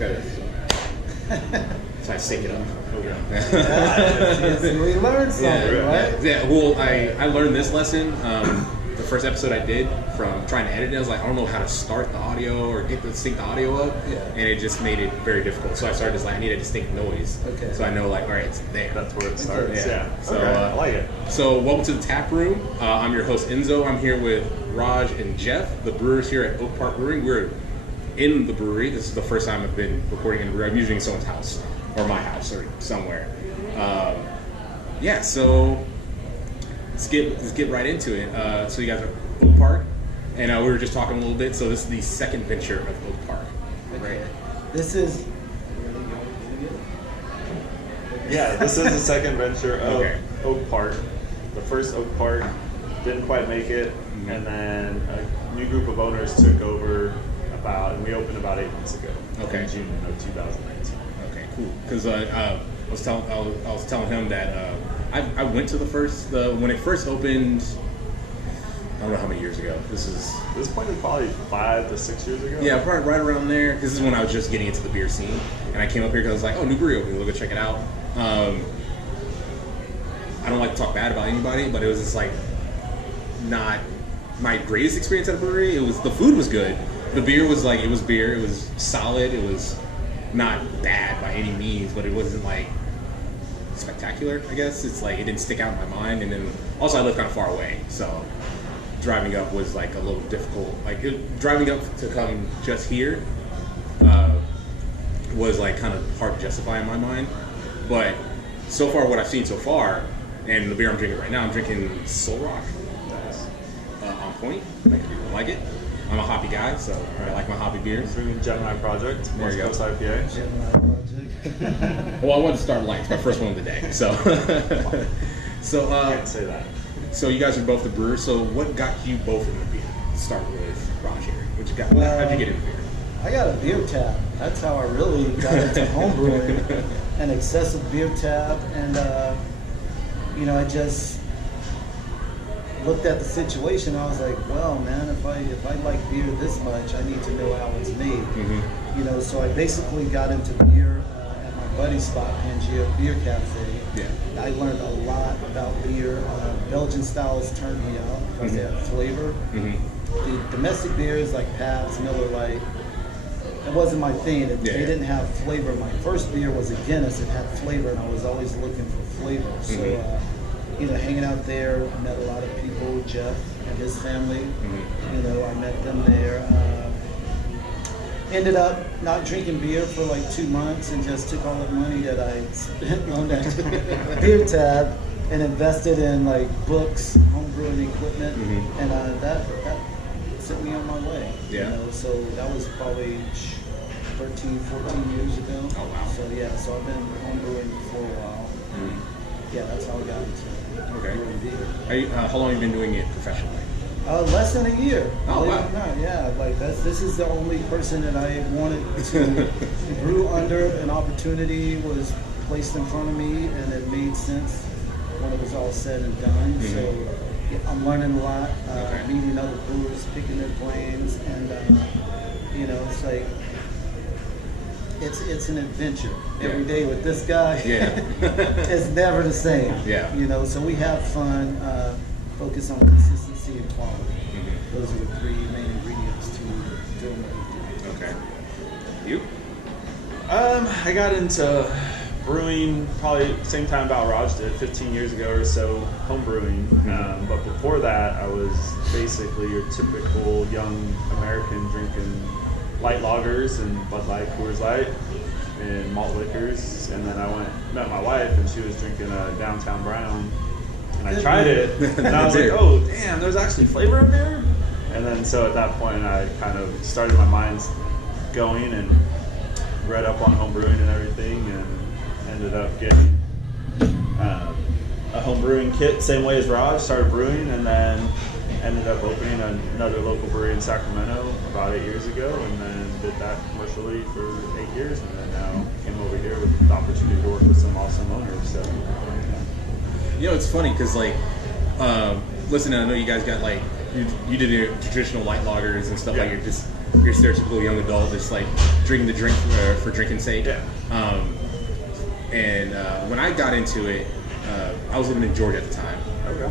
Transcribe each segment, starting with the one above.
gotta. So I stake it up. Okay. We learned something, right? Yeah. Well, I learned this lesson. The first episode I did from trying to edit it, I was like, I don't know how to start the audio or sync the audio up, and it just made it very difficult. So I started just like, I need a distinct noise, so I know like, all right, it's there. That's where it starts. Yeah. So I like it. So welcome to the Tap Room. I'm your host Enzo. I'm here with Rodg and Geoff, the brewers here at Oak Park Brewing. We're in the brewery. This is the first time I've been recording in the brewery. I'm usually in someone's house or my house or somewhere. So let's get right into it. So you guys are Oak Park, and we were just talking a little bit. So this is the second venture of Oak Park, right? This is. Yeah, this is the second venture of Oak Park. The first Oak Park didn't quite make it, and then a new group of owners took over and we opened about 8 months ago. Okay. In June of 2019. Okay, cool. Because I was telling him that I went to when it first opened. I don't know how many years ago. This point is probably 5 to 6 years ago. Yeah, probably right around there. This is when I was just getting into the beer scene, and I came up here because I was like, "Oh, new brewery opening. We'll go check it out." I don't like to talk bad about anybody, but it was just like not my greatest experience at a brewery. The food was good. The beer was like, it was beer. It was solid. It was not bad by any means, but it wasn't like spectacular, I guess. It's like it didn't stick out in my mind, and then also I live kind of far away, so driving up was like a little difficult. Like driving up to come just here was like kind of hard to justify in my mind. But so far, what I've seen so far, and the beer I'm drinking right now, I'm drinking Soul Rock. On point. I like it. I'm a hoppy guy, so I like my hoppy beers. Brewing Gemini Project, there you West go. Coast IPA. Gemini Project. Well, I wanted to start light. It's my first one of the day, so. Can't say that. So you guys are both the brewers. So what got you both into beer? Start with Rodg here. How'd you get into beer? I got a beer tap. That's how I really got into homebrewing. An excessive beer tap, and I just looked at the situation. I was like, well, man, if I like beer this much, I need to know how it's made. Mm-hmm. So I basically got into beer at my buddy's spot, Geoff Beer Cafe. Yeah. I learned a lot about beer. Belgian styles turned me out because they have flavor. Mm-hmm. The domestic beers like Pabst, Miller Lite, it wasn't my thing. They didn't have flavor. My first beer was a Guinness. It had flavor, and I was always looking for flavor. So, hanging out there, I met a lot of people, Geoff and his family. I met them there. Ended up not drinking beer for like 2 months and just took all the money that I spent on that beer tab and invested in like books, home brewing equipment, and that set me on my way. Yeah. So that was probably 13, 14 years ago. Oh, wow. So I've been home brewing for a while. Yeah, that's how I got into brewing beer. How long have you been doing it professionally? Less than a year. Oh, wow. Believe it or not, yeah. This is the only person that I wanted to brew under. An opportunity was placed in front of me, and it made sense when it was all said and done. So I'm learning a lot, meeting other brewers, picking their brains, and it's like it's an adventure every day with this guy. Yeah. It's never the same. Yeah. So we have fun. Focus on consistency and quality. Those are the 3 main ingredients to doing what we do. Okay. You? I got into brewing probably same time about Rodg did, 15 years ago or so, home brewing. But before that, I was basically your typical young American drinking light lagers and Bud Light, Coors Light, and malt liquors. And then I met my wife, and she was drinking a Downtown Brown. And I tried it, and I was like, oh, damn, there's actually flavor in there? And then so at that point, I kind of started my mind going and read up on home brewing and everything, and ended up getting a home brewing kit, same way as Rodg, started brewing, and then ended up opening another local brewery in Sacramento about 8 years ago, and then did that commercially for 8 years, and then now came over here with the opportunity to work with some awesome owners. So, It's funny because listen, I know you guys got like you did your traditional light lagers and stuff like your stereotypical young adult, just like drinking the drink for drinking's sake. Yeah. And when I got into it, I was living in Georgia at the time. Okay.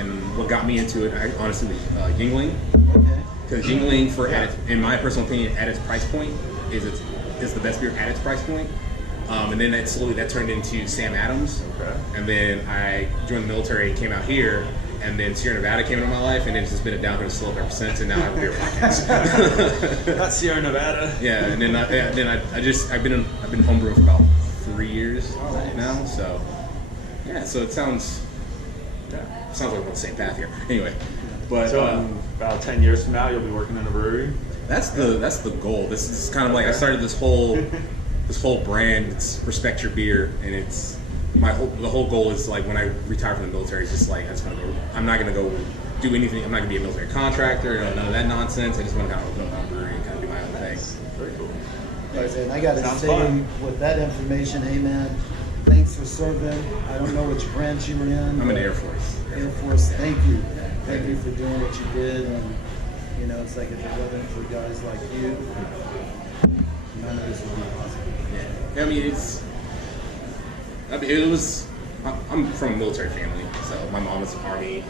And what got me into it, honestly, was Yingling. Okay. Because Yingling, in my personal opinion, at its price point, is the best beer at its price point. And then that turned into Sam Adams. Okay. And then I joined the military and came out here. And then Sierra Nevada came into my life, and it's just been a downhill slope ever since. And now I have a beer podcast. Not Sierra Nevada. Yeah, and then I've been homebrewing for about 3 years now. So yeah, so it sounds like we're on the same path here. Anyway, but so about 10 years from now, you'll be working in a brewery. that's the goal. This is kind of like I started this whole brand. It's respect your beer, and it's the whole goal is like when I retire from the military, it's just like I'm not gonna go do anything. I'm not gonna be a military contractor. None of that nonsense. I just want to kind of open up my brewery and kind of do my own thing. Very cool. And I got to Sounds say, fun. with that information, hey man, thanks for serving. I don't know which branch you were in. I'm in the Air Force. Air Force, thank you. Thank you for doing what you did. And, it's like if it wasn't for guys like you, none of this would be possible. Yeah. I'm from a military family, so my mom was in the Army.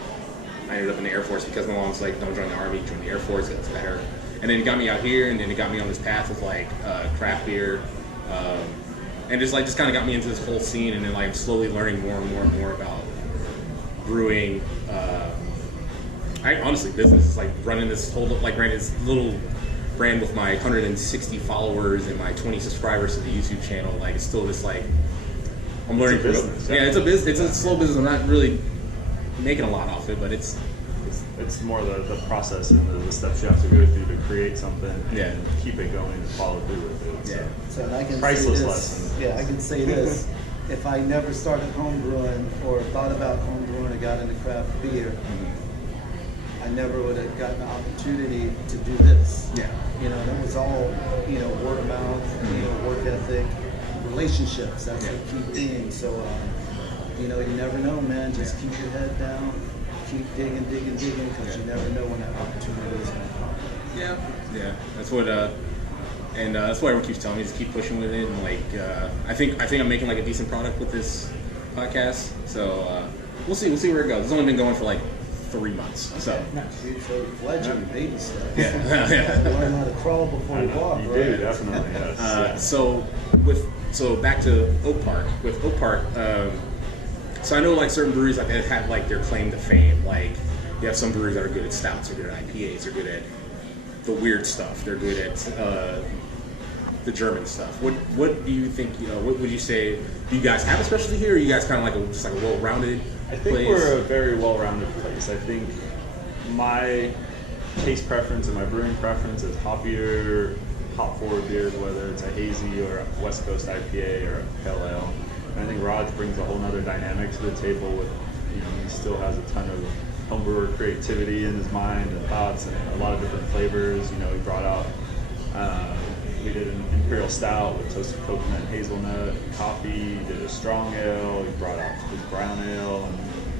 I ended up in the Air Force because my mom was like, don't join the Army, join the Air Force, it's better. And then it got me out here, and then it got me on this path of like craft beer, and just kind of got me into this whole scene, and then like slowly learning more and more and more about brewing. Business is like running this whole this little brand with my 160 followers and my 20 subscribers to the YouTube channel. Like it's still just like I'm learning. It's a business. Yeah, it's a business. It's a slow business. I'm not really making a lot off it, but it's more the process and the steps you have to go through to create something and keep it going and follow through with it. Yeah. So and I can Priceless say this, lesson. Yeah, I can say this. If I never started homebrewing or thought about homebrewing and got into craft beer, I never would have gotten the opportunity to do this. Yeah. That was all, word of mouth, work ethic, relationships. That's the key thing. So, you never know, man. Just keep your head down. Keep digging, because you never know when that opportunity is going to come. Yeah. That's what, and that's what everyone keeps telling me, is keep pushing with it. And like, I think I'm making like a decent product with this podcast. So we'll see where it goes. It's only been going for like 3 months. So. So fledgling baby stuff. Yeah. Learn how to crawl before you walk, You right? do, definitely, yes. So back to Oak Park. With Oak Park, so I know like certain breweries like that have like their claim to fame. Like you have some breweries that are good at stouts, they're good at IPAs, they're good at the weird stuff, they're good at the German stuff. What do you think? What would you say? Do you guys have a specialty here? Or are you guys kind of like just like a well-rounded? I think place? we're a very well-rounded place. I think my taste preference and my brewing preference is hoppier, hop-forward beers, whether it's a hazy or a West Coast IPA or a pale ale. And I think Rodg brings a whole other dynamic to the table with, he still has a ton of homebrewer creativity in his mind and thoughts and a lot of different flavors. He brought out, we did an Imperial Stout with toasted coconut and hazelnut and coffee. He did a strong ale. He brought out his brown ale. And,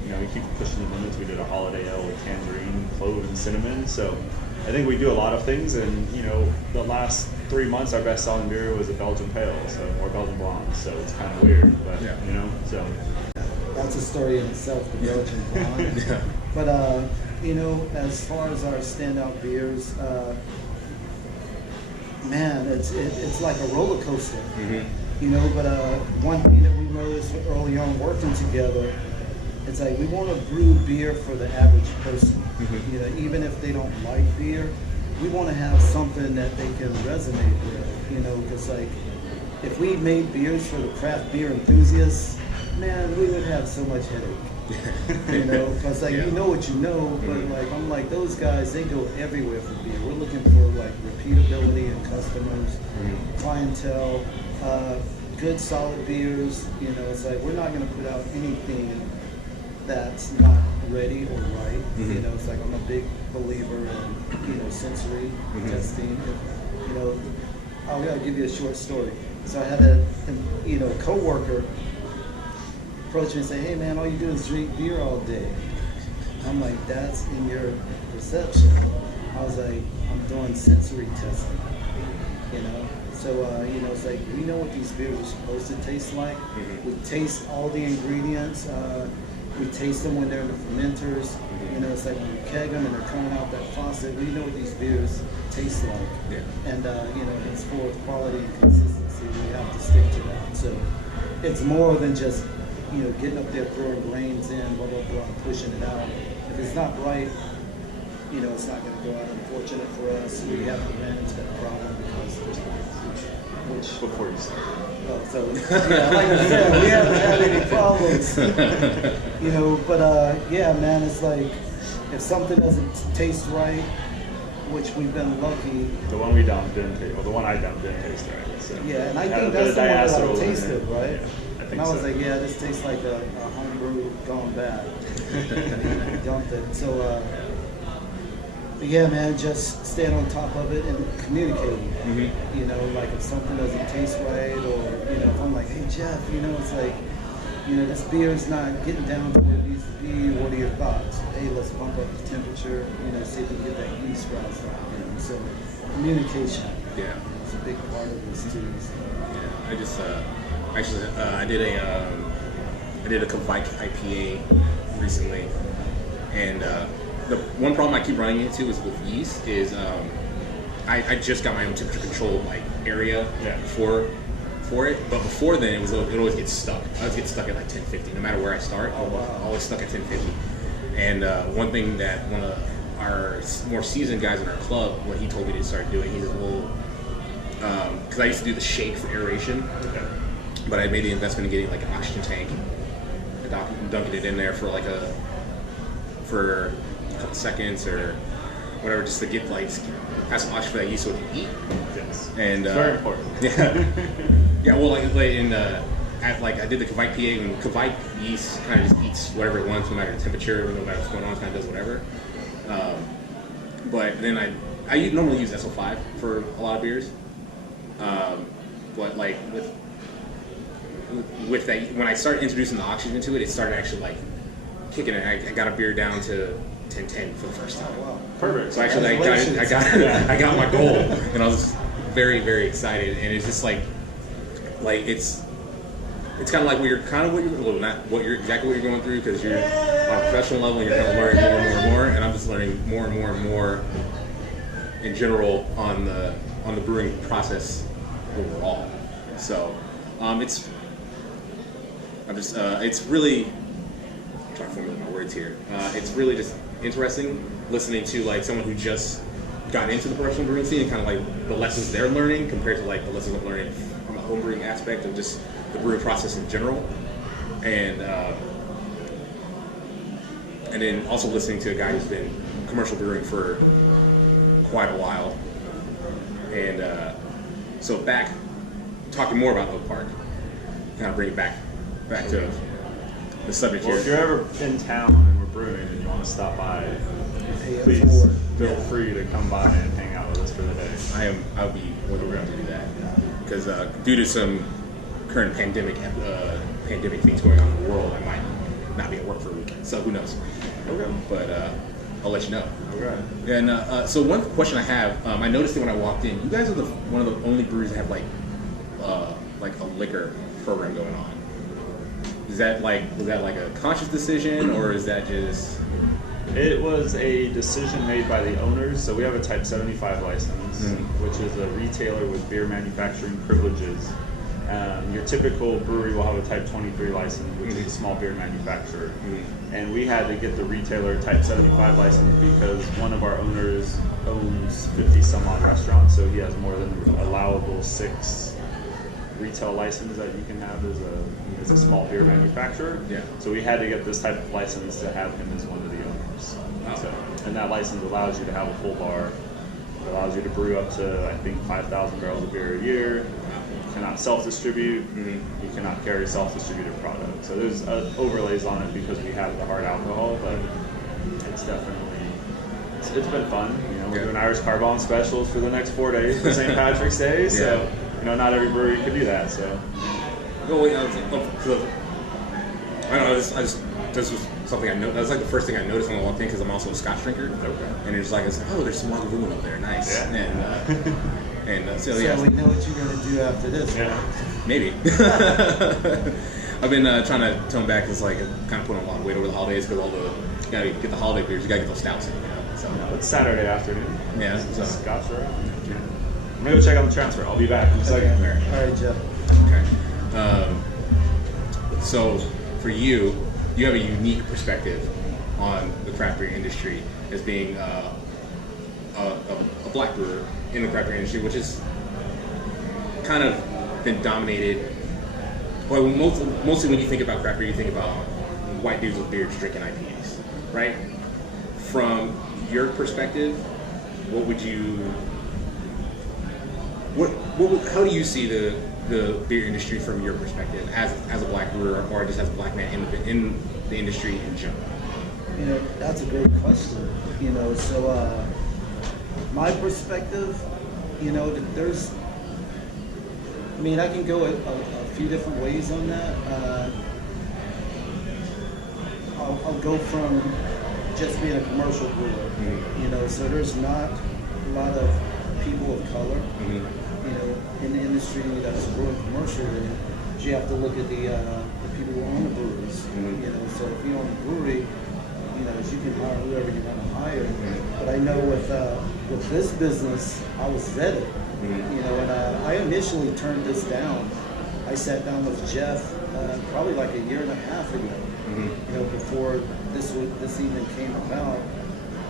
we keep pushing the limits. We did a holiday ale with tangerine, clove, and cinnamon. So I think we do a lot of things. And, the last 3 months, our best-selling beer was a Belgian Pale, or Belgian Blonde. So it's kind of weird, but, so. That's a story in itself, the Belgian blonde. Yeah. But, as far as our standout beers, man, it's like a roller coaster. But one thing that we noticed early on working together, it's like we want to brew beer for the average person. Even if they don't like beer, we want to have something that they can resonate with. Because like if we made beers for the craft beer enthusiasts, man, we would have so much headache. Because like you know what you know, but like I'm like those guys, they go everywhere for beer. We're looking for like repeatability in customers, clientele, good solid beers. It's like we're not going to put out anything that's not ready or right. It's like I'm a big believer in sensory testing. I'll give you a short story. So I had a coworker approach me and say, "Hey man, all you do is drink beer all day." I'm like, that's in your perception. I was like, I'm doing sensory testing, you know? So, you know, it's like, we know what these beers are supposed to taste like. We taste all the ingredients. We taste them when they're in the fermenters. You know, it's like when you keg them and they're coming out that faucet, we know what these beers taste like. Yeah. And, you know, it's for quality and consistency. We have to stick to that. So it's more than just, you know, getting up there, throwing grains in, blah, blah, blah, pushing it out. If it's not right, you know, it's not going to go out. Unfortunate for us, we have to manage that problem because which Before you start. oh, so yeah, like I said, we haven't had any problems, you know. But yeah, man, it's like if something doesn't taste right, which we've been lucky. The one we dumped didn't taste. Well, the one I dumped didn't taste right. So Yeah, and I it think had that's the one that diacetyl I in tasted, it. right? Yeah, I think And I was so. like, yeah, this tastes like a homebrew gone bad. And I dumped it. So, but yeah, man, just staying on top of it and communicating. You know, like if something doesn't taste right, or you know, if I'm like, hey Geoff, you know, it's like, you know, this beer is not getting down to where it needs to be. What are your thoughts? Hey, let's bump up the temperature. You know, see if we can get that yeast roused up. You know, so communication. Yeah. It's a big part of this too. So. Yeah. I just actually I did a Kvike IPA recently, and the one problem I keep running into is with yeast is I just got my own temperature control like area for it, but before then it always get stuck. I always get stuck at like 1050, no matter where I start. Oh, wow. Always stuck at 1050. And one thing that one of our more seasoned guys in our club, what he told me to start doing, he's a little because I used to do the shake for aeration, but I made the investment in getting like an oxygen tank, and dunking it in there for a couple seconds or whatever, just to get like have some oxygen for that yeast so it can eat. Yes. And It's very important. Yeah. Yeah. Well, like in I did the Kvike PA, and Kvike yeast kind of just eats whatever it wants, no matter the temperature, no matter what's going on, it kind of does whatever. But then I normally use SO5 for a lot of beers. But like with that, when I started introducing the oxygen to it, it started actually like kicking it. I got a beer down to 1010 for the first time. Wow. Perfect. So actually, I got my goal, and I was very, very excited. And it's just like it's kind of like exactly what you're going through, because you're on a professional level and you're kind of learning more and more and more. And I'm just learning more and more and more in general on the brewing process overall. So it's really, I'm trying to formulate my words here. It's really just interesting listening to like someone who just got into the professional brewing scene and kind of like the lessons they're learning compared to like the lessons I'm learning from a home brewing aspect of just the brewing process in general, and then also listening to a guy who's been commercial brewing for quite a while, and so back talking more about Oak Park, kind of bring it back to the subject Well, here. if you're ever in town and we're brewing and you want to stop by, please feel free to come by and hang out with us for the day. I'll be more than willing to do that, because due to some current pandemic things going on in the world, I might not be at work for a weekend. So who knows? Okay. But I'll let you know. Okay. And so one question I have, I noticed it when I walked in. You guys are one of the only breweries that have like a liquor program going on. Was that like a conscious decision, or is that just? It was a decision made by the owners. So we have a Type 75 license, which is a retailer with beer manufacturing privileges. Your typical brewery will have a Type 23 license, which is a small beer manufacturer. And we had to get the retailer Type 75 license because one of our owners owns 50 some odd restaurants, so he has more than the allowable 6 retail license that you can have as a small beer manufacturer. Yeah. So we had to get this type of license to have him as one of the owners. So, and that license allows you to have a full bar. It allows you to brew up to, I think, 5,000 barrels of beer a year. You cannot self-distribute. You cannot carry self-distributed product. So there's overlays on it because we have the hard alcohol, but it's definitely, it's been fun. You know, we're doing Irish Car Bomb specials for the next 4 days for St. Patrick's Day. So, you know, not every brewery could do that. So. I don't know. This was something I know. That was like the first thing I noticed when I walked in because I'm also a Scotch drinker. Okay. And it's like, oh, there's some Lagavulin up there, nice. Yeah. So So yeah, we know what you're gonna do after this. Yeah. Right? maybe. I've been trying to tone back because like kind of putting a lot of weight over the holidays because all the you gotta get the holiday beers, you gotta get those stouts in, you know. So No, it's Saturday afternoon. yeah, so Scotch around. Yeah. I'm gonna go check on the transfer. I'll be back in a second. Okay. All right, Geoff. okay. So for you have a unique perspective on the craft beer industry as being a black brewer in the craft beer industry, which is kind of been dominated. Well, mostly when you think about craft beer, you think about white dudes with beards drinking IPAs, right? From your perspective, what would you? How do you see the beer industry from your perspective as a black brewer or just as a black man in the industry in general? You know, that's a great question. You know, so my perspective, you know, there's, I mean, I can go a few different ways on that. I'll go from just being a commercial brewer, Mm-hmm. you know, so there's not a lot of people of color, Mm-hmm. you know, in the industry that's brewing commercially. You have to look at the people who own the breweries, Mm-hmm. you know, so if you own a brewery, you know, you can hire whoever you want to hire. Mm-hmm. But I know with this business, I was vetted, Mm-hmm. you know, and I initially turned this down. I sat down with Geoff probably like a year and a half ago, Mm-hmm. you know, before this even came about.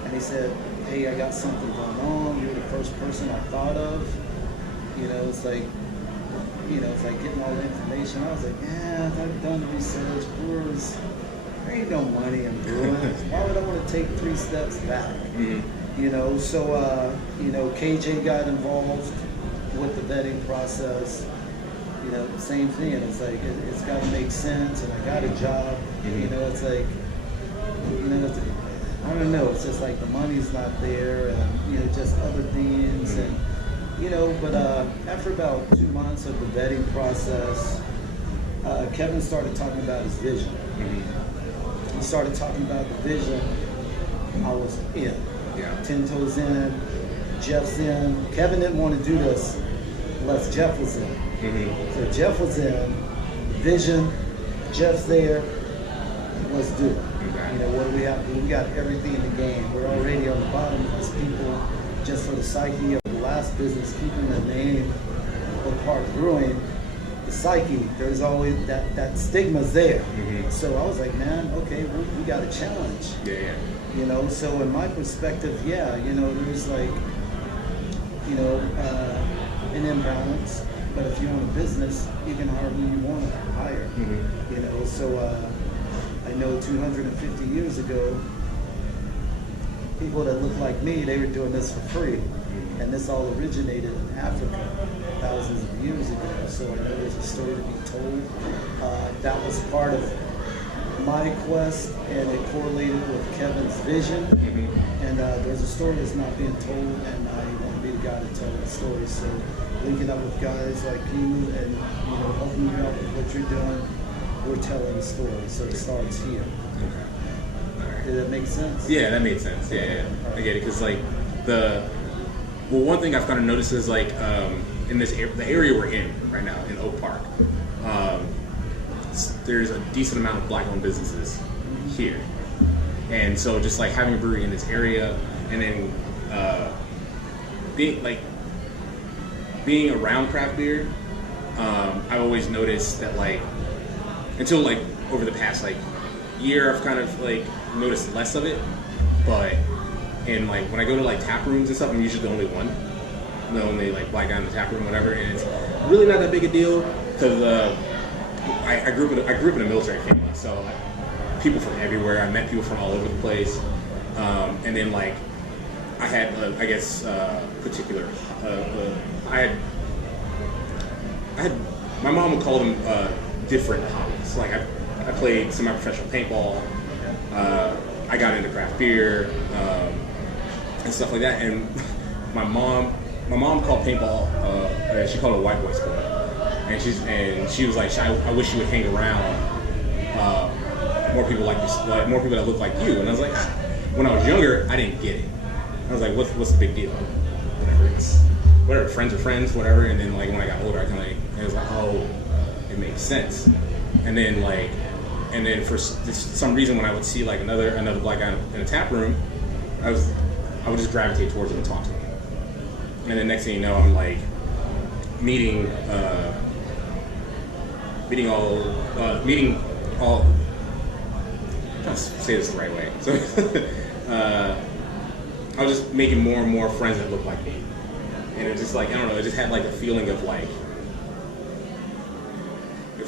And he said, hey, I got something going on. You're the first person I thought of. You know, it's like getting all the information. I was like, yeah, I've done the research. Brewers, there ain't no money in brewing. Why would I want to take 3 steps back? Mm-hmm. You know, so, you know, KJ got involved with the vetting process. You know, same thing. It's like, it's got to make sense, and I got a job. Mm-hmm. You know, it's like, you know, I don't know, it's just like the money's not there, and, you know, just other things. Mm-hmm. And, you know, but after about 2 months of the vetting process, Kevin started talking about his vision. Mm-hmm. He started talking about the vision. I was in. Yeah. 10 toes in, Geoff's in. Kevin didn't want to do this unless Geoff was in. Mm-hmm. So Geoff was in, vision, Geoff's there, let's do it. Okay. You know, what do we have? We got everything in the game. We're already on the bottom as people, just for the psyche of the last business, keeping the name of Park Brewing, the psyche, there's always that stigma's there. Mm-hmm. So I was like, man, okay, we got a challenge. Yeah. You know, so in my perspective, yeah, you know, there's like, you know, an imbalance. But if you own a business, you can hire who you want to hire. Mm-hmm. You know, so I know 250 years ago, people that looked like me, they were doing this for free. Mm-hmm. And this all originated in Africa thousands of years ago. So I know there's a story to be told. That was part of my quest, and it correlated with Kevin's vision. Mm-hmm. And there's a story that's not being told, and I want to be the guy to tell that story. So linking up with guys like you and, you know, helping you out with what you're doing, we're telling the story. So it starts here. Okay. All right. Did that make sense? Yeah, that made sense. Yeah. I get it. Because like one thing I've kind of noticed is like in the area we're in right now in Oak Park, there's a decent amount of black-owned businesses here, and so just like having a brewery in this area, and then being around craft beer, I've always noticed that like until like over the past like year, I've kind of like noticed less of it, but. And like when I go to like tap rooms and stuff, I'm usually the only one, the only like black guy in the tap room, whatever. And it's really not that big a deal because I grew up in a military family, so people from everywhere. I met people from all over the place, and then like I had particular. I had my mom would call them different hobbies. Like I played semi-professional paintball. I got into craft beer. And stuff like that, and my mom called paintball. She called it a white boy sport, and she was like, I wish you would hang around more people like you, like more people that look like you. And I was like, when I was younger, I didn't get it. I was like, what's the big deal? Whatever, friends are friends, whatever. And then like when I got older, I was like, oh, it makes sense. And then for some reason, when I would see like another black guy in a tap room, I would just gravitate towards him and talk to him. And then next thing you know, I'm like meeting all. I'm trying to say this the right way. So I was just making more and more friends that looked like me, and it was just like, I don't know, it just had like a feeling of like,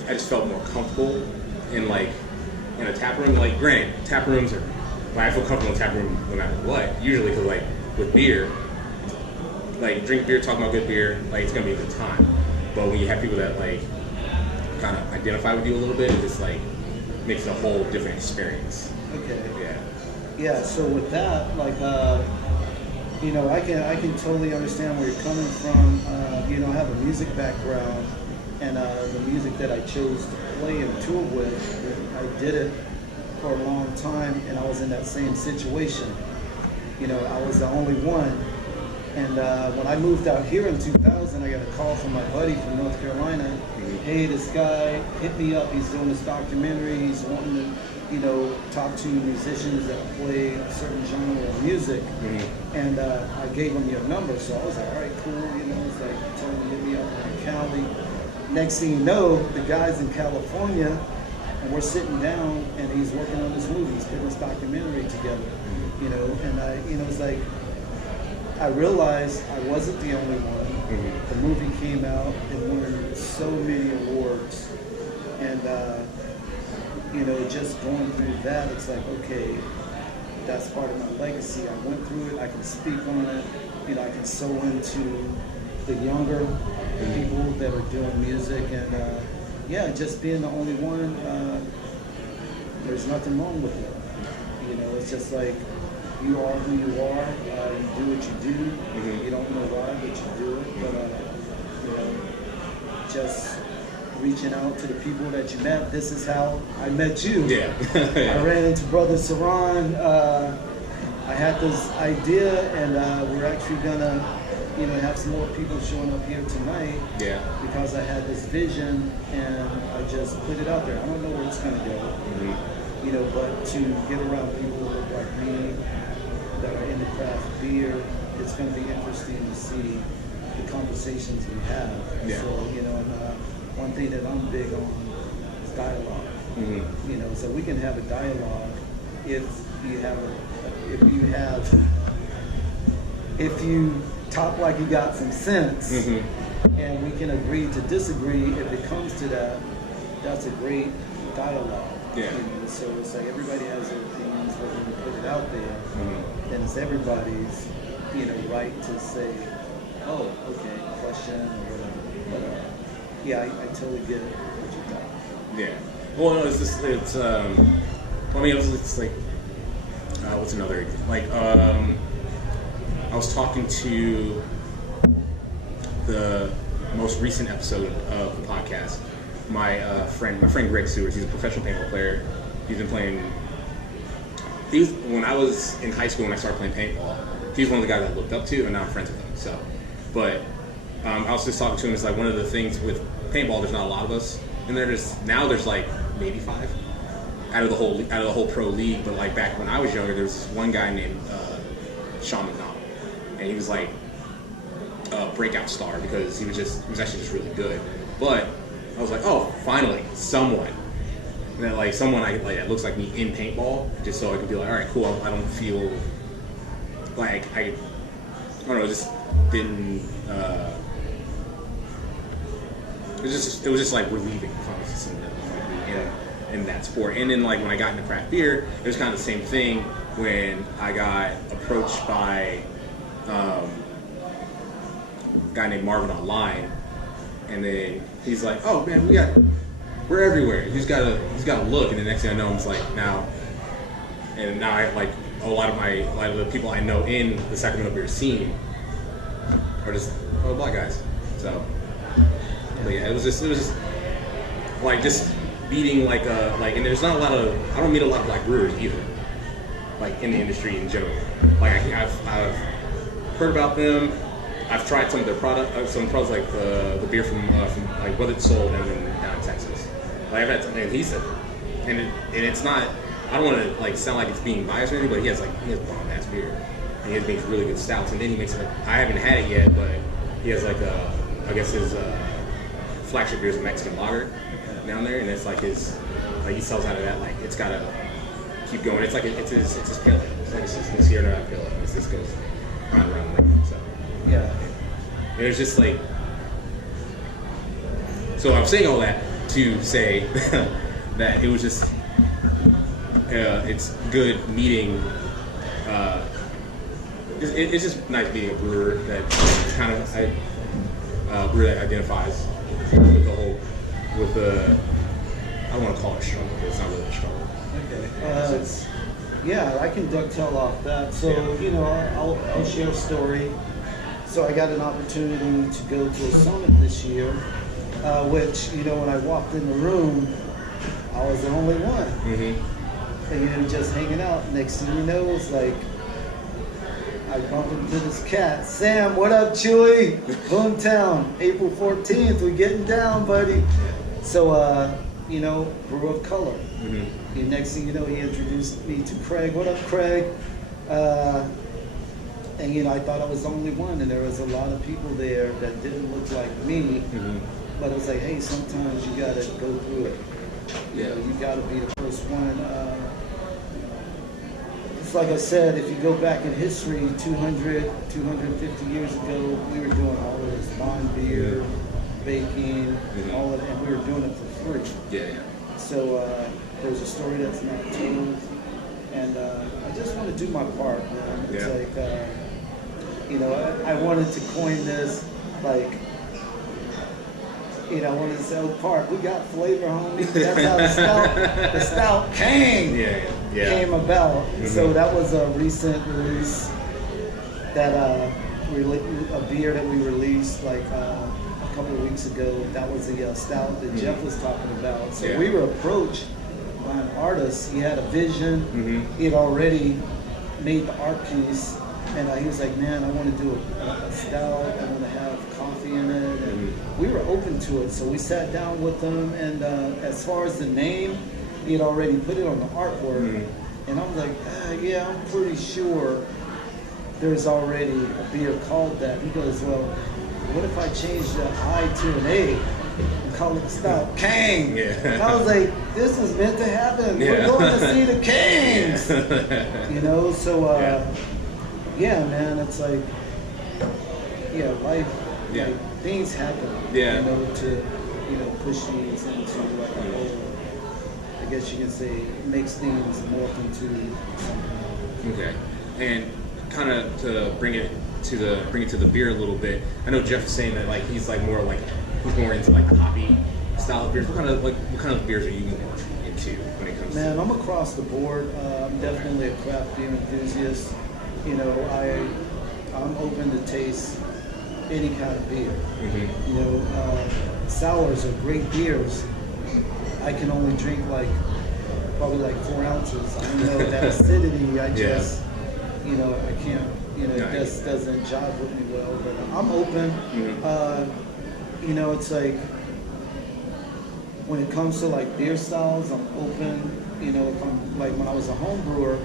I just felt more comfortable in a tap room. Like, granted, tap rooms are, like, I feel comfortable in a tap room no matter what. Usually, because like with beer, like drink beer, talk about good beer, like it's gonna be a good time. But when you have people that like kind of identify with you a little bit, it just like makes it a whole different experience. Okay. Yeah. Yeah. So with that, like, you know, I can totally understand where you're coming from. You know, I have a music background, and the music that I chose to play and tour with, I did it for a long time, and I was in that same situation. You know, I was the only one. And when I moved out here in 2000, I got a call from my buddy from North Carolina. Hey, this guy hit me up. He's doing this documentary. He's wanting to, you know, talk to musicians that play a certain genre of music. And I gave him your number. So I was like, all right, cool. You know, it's like, told him to hit me up in Cali. Next thing you know, the guy's in California, and we're sitting down, and he's working on this movie. He's putting this documentary together. You know, and you know, it's like, I realized I wasn't the only one. The movie came out and won so many awards, and you know, just going through that, it's like, okay, that's part of my legacy. I went through it. I can speak on it. You know, I can sew into the younger people that are doing music, and yeah, just being the only one. There's nothing wrong with it. You know, it's just like, you are who you are. You do what you do. You don't know why, but you do it. But you know, just reaching out to the people that you met. This is how I met you. Yeah. I ran into Brother Saran. I had this idea, and we're actually gonna, you know, have some more people showing up here tonight. Yeah. Because I had this vision, and I just put it out there. I don't know where it's gonna go. You know, but to get around people who look like me, that are into craft beer, it's going to be interesting to see the conversations we have. Yeah. So, you know, and one thing that I'm big on is dialogue. You know, so we can have a dialogue if you talk like you got some sense, and we can agree to disagree. If it comes to that, that's a great dialogue. Yeah. You know, so it's like everybody has their opinions, but when you put it out there, then it's everybody's, you know, right to say, oh, okay, question or whatever. But yeah, I totally get what you thought. Yeah. Well, no, it's I mean, it's like, what's another, like, I was talking to the most recent episode of the podcast. My friend Greg Seward, he's a professional paintball player. He's been playing. When I was in high school, when I started playing paintball, he's one of the guys I looked up to, and now I'm friends with him. So, but I was just talking to him. It's like one of the things with paintball. There's not a lot of us, and there's like maybe 5 out of the whole pro league. But like back when I was younger, there was this one guy named Sean McDonald, and he was like a breakout star because he was actually just really good. But I was like, oh, finally, someone that that looks like me in paintball, just so I could be like, all right, cool. I don't feel like I don't know. It just didn't. It was just like relieving if I was someone that was like me in that sport. And then like when I got into craft beer, it was kind of the same thing when I got approached by a guy named Marvin online. And then he's like, "Oh man, we're everywhere. You just gotta look." And the next thing I know, I'm just like, now I have like a lot of the people I know in the Sacramento beer scene are just black guys. So, but yeah, it was just like just beating like and there's not a lot of, I don't meet a lot of like brewers either, like in the industry in general. Like I've heard about them. I've tried some of their products like the beer from like what it's sold down in Texas. Like I've had, and he said, and it's not. I don't want to like sound like it's being biased or anything, but he has bomb ass beer, and he makes really good stouts. And then he makes I haven't had it yet, but he has like I guess his flagship beer is a Mexican lager down there, and it's like his he sells out of that. Like it's gotta keep going. It's like it's his pale ale. It's like his Sierra Nevada pale ale. This goes round and round and round. So. Yeah. And it's just like, so I'm saying all that to say that it was just, it's good meeting, it's just nice meeting a brewer that kind of, a brewer that identifies with the whole, with the, I don't want to call it a struggle, but it's not really a struggle. Okay. Yeah, I can dovetail off that. So, I'll share a story. So I got an opportunity to go to a summit this year, which, when I walked in the room, I was the only one. Mm-hmm. And, just hanging out. Next thing you know, it's like, I bumped into this cat. Sam, what up, Chewy? Boomtown, April 14th, we're getting down, buddy. So, brew of color. Mm-hmm. And next thing you know, he introduced me to Craig. What up, Craig? And I thought I was the only one, and there was a lot of people there that didn't look like me. Mm-hmm. But it was like, hey, sometimes you gotta go through it. You gotta be the first one. It's like I said, if you go back in history, 200, 250 years ago, we were doing all of this bond beer, baking, all of that, and we were doing it for free. Yeah. So there's a story that's not told, and I just want to do my part, man. It's like. I wanted to coin this, like, I wanted to say, oh, Park, we got flavor, homie. That's how the stout came about. Mm-hmm. So that was a recent release that a beer that we released like a couple of weeks ago. That was the stout that Geoff was talking about. So we were approached by an artist. He had a vision. Mm-hmm. He had already made the art piece. And he was like, man, I want to do a stout. I want to have coffee in it. And we were open to it. So we sat down with him. And as far as the name, he had already put it on the artwork. Mm-hmm. And I was like, yeah, I'm pretty sure there's already a beer called that. He goes, well, what if I change the I to an A and call it Stout Kang? Yeah. And I was like, this is meant to happen. We're going to see the Kangs. So... Yeah, man, it's like, life, like, things happen, to, push things into, like, a whole, I guess you can say, makes things morph into something else. Okay, and kind of to bring it to the beer a little bit, I know Geoff was saying that, like, he's more into, like, the hoppy style of beers. What kind of beers are you more into when it comes to? Man, I'm across the board. I'm definitely a craft beer enthusiast. I'm open to taste any kind of beer. Mm-hmm. Sours are great beers. I can only drink probably 4 ounces. I know that acidity, I just, I can't, it just doesn't jive with me well, but I'm open. Mm-hmm. It's like, when it comes to beer styles, I'm open. If I'm when I was a home brewer,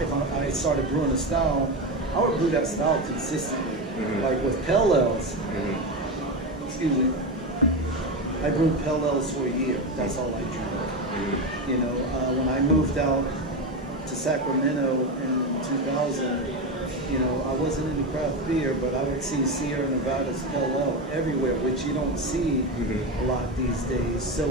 if I started brewing a style, I would brew that style consistently. Mm-hmm. With pale ales. Mm-hmm. Excuse me. I brewed pale ales for a year. That's all I drank. Mm-hmm. When I moved out to Sacramento in 2000, I wasn't into craft beer, but I would see Sierra Nevada's pale ale everywhere, which you don't see a lot these days. So,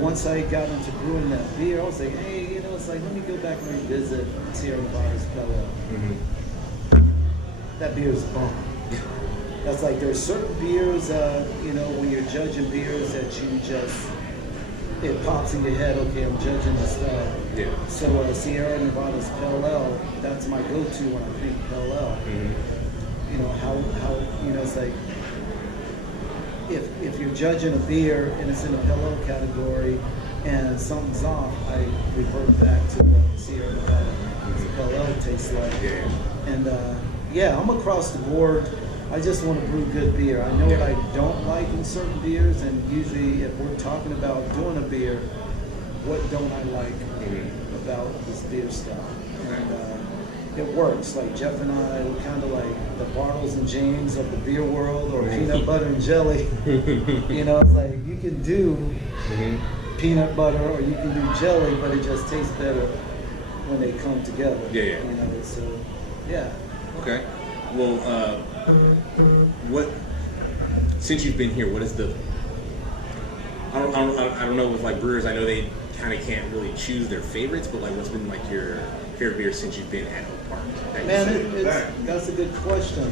once I got into brewing that beer, I was like, hey, it's like, let me go back and revisit Sierra Nevada's pale ale. Mm-hmm. That beer is bomb. That's like, there's certain beers, when you're judging beers that you just, it pops in your head, okay, I'm judging the style. Yeah. So Sierra Nevada's pale ale, that's my go-to when I think pale ale. Mm-hmm. How it's like, if you're judging a beer and it's in a pale ale category and something's off, I revert back to what Sierra Nevada pale ale tastes like. Yeah. And yeah, I'm across the board. I just want to brew good beer. I know what I don't like in certain beers, and usually if we're talking about doing a beer, what don't I like about this beer style? And it works. Like Geoff and I, we're kind of like the Bartles and James of the beer world, or peanut butter and jelly. You know, it's like you can do peanut butter or you can do jelly, but it just tastes better when they come together. Yeah. You know, so yeah. Okay. Well, what? Since you've been here, what is the? I don't know with like brewers. I know they kind of can't really choose their favorites, but like, what's been like your favorite beer since you've been at Oak Park? Man, that's a good question.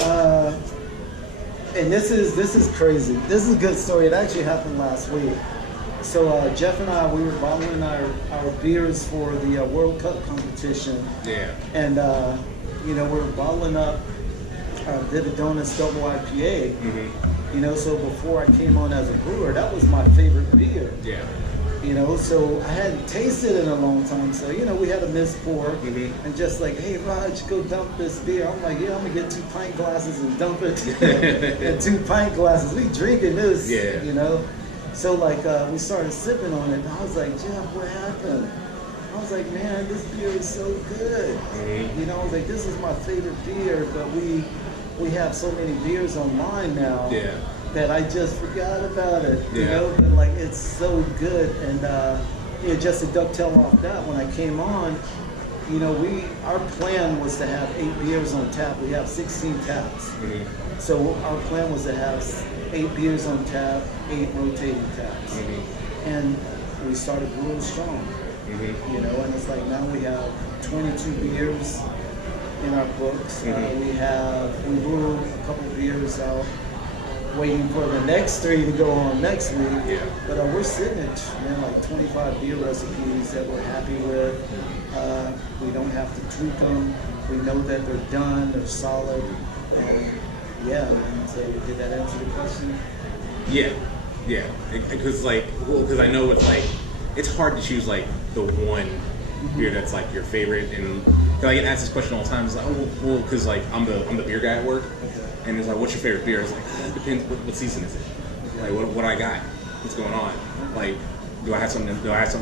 And this is crazy. This is a good story. It actually happened last week. So Geoff and I, we were bottling our beers for the World Cup competition. Yeah. And you know, we're bottling up Vivid Donuts Double IPA. You know, so before I came on as a brewer, that was my favorite beer. Yeah. You know, so I hadn't tasted it in a long time. So, you know, we had a missed pour and just like, hey, Rodg, go dump this beer. I'm like, yeah, I'm going to get 2 pint glasses and dump it. And 2 pint glasses. We drinking this, you know. So, like, we started sipping on it. And I was like, Geoff, what happened? I was like, man, this beer is so good. You know, I was like, this is my favorite beer, but we have so many beers online now that I just forgot about it. You know, but like it's so good. And you know, just to dovetail off that, when I came on, you know, our plan was to have 8 beers on tap. We have 16 taps. So our plan was to have 8 beers on tap, 8 rotating taps. And we started brewing strong. You know, and it's like now we have 22 beers in our books. We brew a couple beers out, waiting for the next 3 to go on next week. But we're sitting at like 25 beer recipes that we're happy with. We don't have to tweak them. We know that they're done, they're solid, and and so did that answer the question? Yeah, because because I know it's like it's hard to choose like the one beer that's like your favorite, and I get asked this question all the time. It's like, oh well, because like I'm the beer guy at work, and it's like, what's your favorite beer? It's like, it depends. What season is it? Like what I got? What's going on? Like, do I have something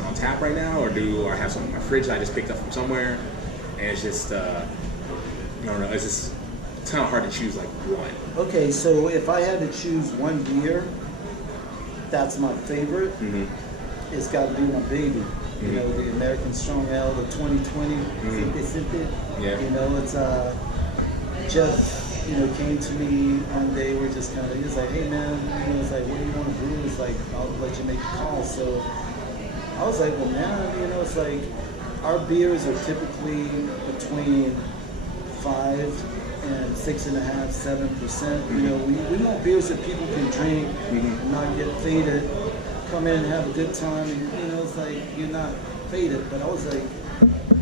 on tap right now, or do I have something in my fridge that I just picked up from somewhere? And it's just I don't know. It's kind of hard to choose like one. Okay, so if I had to choose one beer, that's my favorite. It's got to be my baby. You know, the American Strong Ale, the 2020. You know, it's Geoff, you know, came to me one day. We're just kind of, he was like, hey man, you know, it's like, what do you want to brew? It's like, I'll let you make the call. So I was like, well man, you know, it's like our beers are typically between 5 and 6.5%, 7%. You know, we want beers that people can drink and not get faded. Come in and have a good time, and you know, it's like you're not faded. But I was like,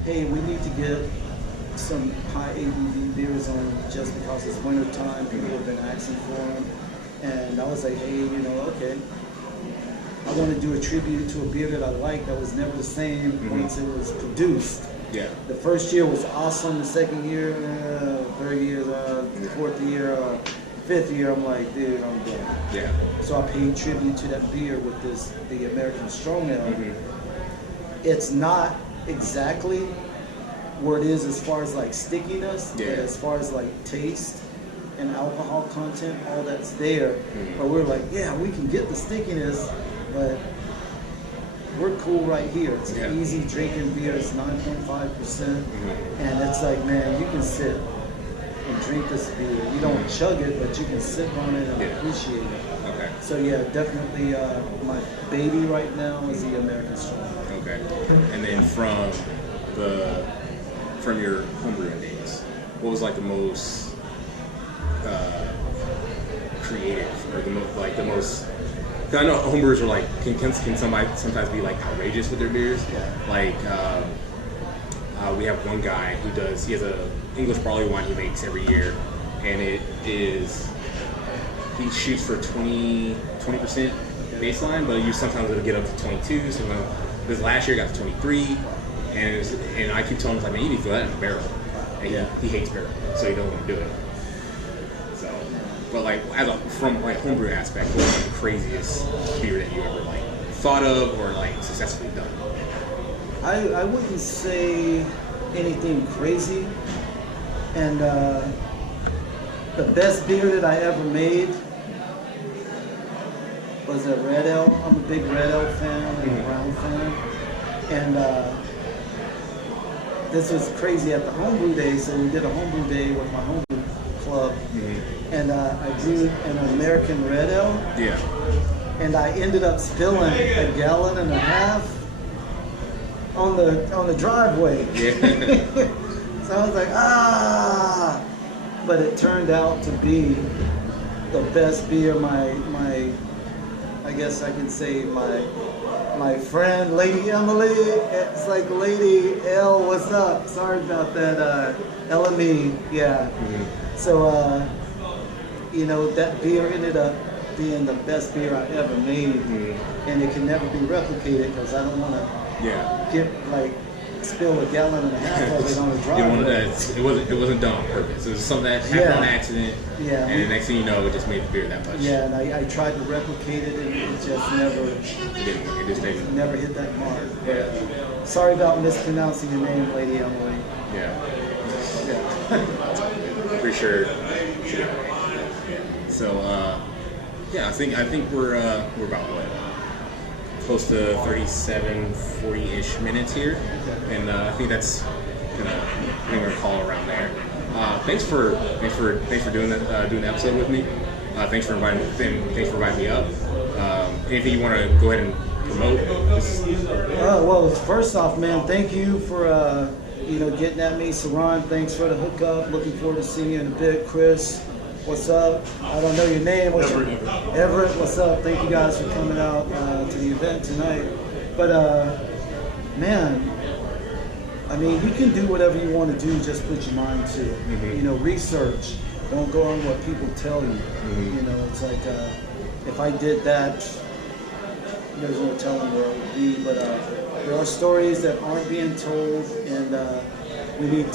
hey, we need to get some high ABV beers on just because it's winter time. People have been asking for them, and I was like, hey, you know, okay, I want to do a tribute to a beer that I like that was never the same once it was produced. The first year was awesome. The second year, third year, fourth year, fifth year, I'm like, dude, I'm done. So I paid tribute to that beer with the American Strong Ale. It's not exactly where it is as far as like stickiness, but as far as like taste and alcohol content, all that's there. But we're like, yeah, we can get the stickiness, but we're cool right here. It's an easy drinking beer. It's 9.5%, and it's like, man, you can sit and drink this beer. You don't chug it, but you can sip on it and appreciate it. So yeah, definitely my baby right now is the American Strong. And then from your homebrewing days, what was like the most creative, or the most? Cause I know homebrewers are like can sometimes be like outrageous with their beers. Like we have one guy who he has a English barley wine he makes every year, and it is he shoots for 20% baseline, but you sometimes it'll get up to 22. Sometimes this last year it got to 23, and I keep telling him, like, man, you need to throw that in a barrel. And he hates barrel, so he doesn't want to do it. So, but like from like homebrew aspect, what's like the craziest beer that you ever like thought of or like successfully done? I wouldn't say anything crazy, and the best beer that I ever made was a Red Ale. I'm a big Red Ale fan and a Brown fan, and this was crazy at the homebrew day. So we did a homebrew day with my homebrew club, and I brewed an American Red Ale. Yeah. And I ended up spilling a gallon and a half on the driveway. Yeah. So I was like, but it turned out to be the best beer. My I guess I can say my friend Lady Emily. It's like Lady L. What's up? Sorry about that. LME. Yeah. So that beer ended up being the best beer I ever made, and it can never be replicated because I don't want to spill a gallon and a half of it on the driveway. It wasn't done on purpose. It was something that happened on accident. Yeah. And the next thing you know, it just made the beer that much. Yeah, and I tried to replicate it, and it just never. It just didn't. Never hit that mark. Yeah. Sorry about mispronouncing your name, Lady Emily. Yeah. Yeah. Pretty sure. So, I think we're about what? Close to 37, 40-ish minutes here, and I think that's gonna call around there. Thanks for doing the episode with me. Thanks for inviting me up. Anything you want to go ahead and promote? Well, first off, man, thank you for getting at me. Saran, thanks for the hookup. Looking forward to seeing you in a bit. Chris, what's up? I don't know your name. Everett, what's up? Thank you guys for coming out to the event tonight. But, man, I mean, you can do whatever you want to do, just put your mind to it. Research. Don't go on what people tell you. It's like, if I did that, there's no telling where it would be. But there are stories that aren't being told, and we need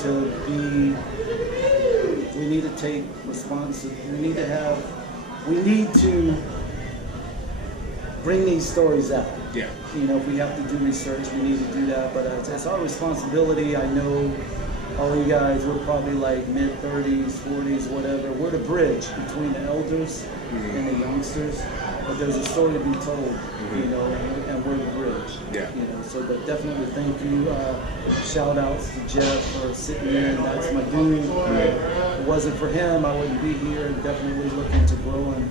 to take responsibility. We need to bring these stories out. Yeah. If we have to do research, we need to do that. But it's our responsibility. I know all you guys, we're probably like mid-30s, 40s, whatever. We're the bridge between the elders and the youngsters. But there's a story to be told, and we're the bridge. Yeah. So but definitely thank you. Shout outs to Geoff for sitting in. That's my dude. If it wasn't for him, I wouldn't be here. Definitely looking to grow and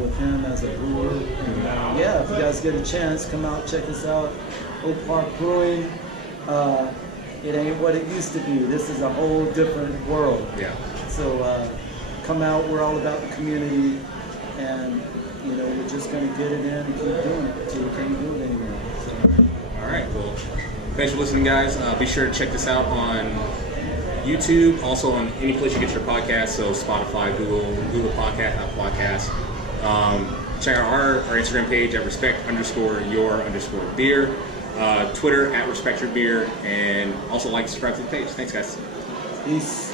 with him as a brewer. And if you guys get a chance, come out, check us out. Oak Park Brewing. It ain't what it used to be. This is a whole different world. Yeah. So come out. We're all about the community, and we're just going to get it in and keep doing it until we can't do it anymore. So. All right. Well, thanks for listening, guys. Be sure to check this out on YouTube, also on any place you get your podcast, so Spotify, Google Podcast, Apple Podcasts. Check out our Instagram page at respect_your_beer, Twitter at respectyourbeer, and also like and subscribe to the page. Thanks, guys. Peace.